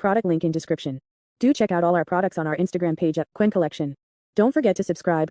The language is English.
Product link in description. Do check out all our products on our Instagram page at Quinn Collection. Don't forget to subscribe.